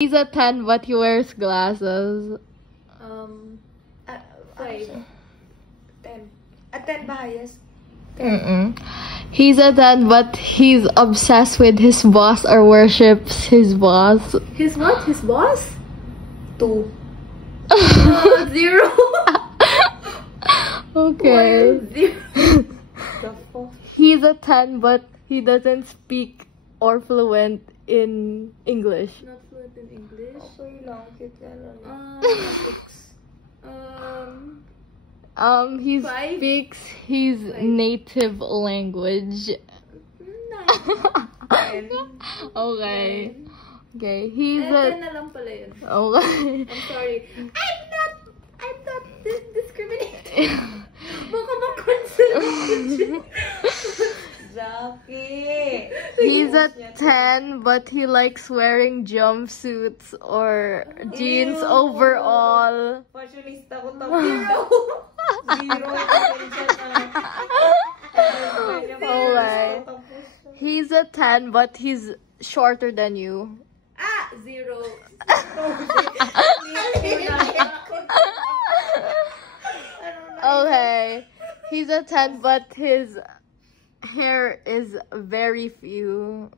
He's a 10, but he wears glasses. 5. 10. A 10 ba highest? He's a 10, but he's obsessed with his boss or worships his boss. His what? His boss? 2. 0. Okay. 0. The fuck? He's a 10, but he doesn't speak or fluent in English. Not fluent in English? Okay lang, cute ka lang. He 5? speaks his native language. 9. 10. Okay. Okay. He's 10 a na lang pala yun. okay. I'm sorry. I'm not discriminating. Baka ma-cancel ako. Zaki! He's a 10, but he likes wearing jumpsuits or jeans overall. Fashionista ko tapos. 0. Okay. He's a 10, but he's shorter than you. 0. Okay. He's a 10, but his hair is very few.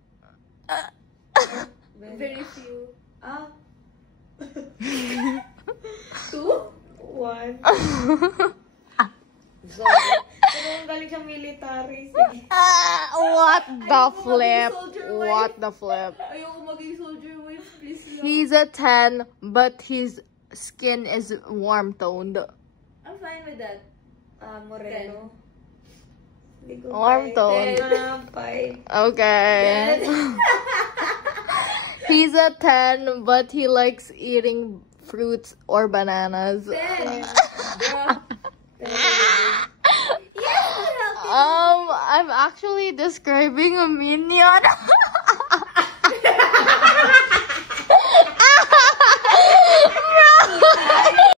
Very few. 2? 1. Sorry. Pero ang galing sa military. Sige. What the Ayoko flip? maging soldier wife. What the flip? Ayoko maging soldier wife, please lang. He's a 10, but his skin is warm toned. I'm fine with that. Moreno. Warm toned. 5. Okay. He's a 10, but he likes eating fruits or bananas. 10. I'm actually describing a minion.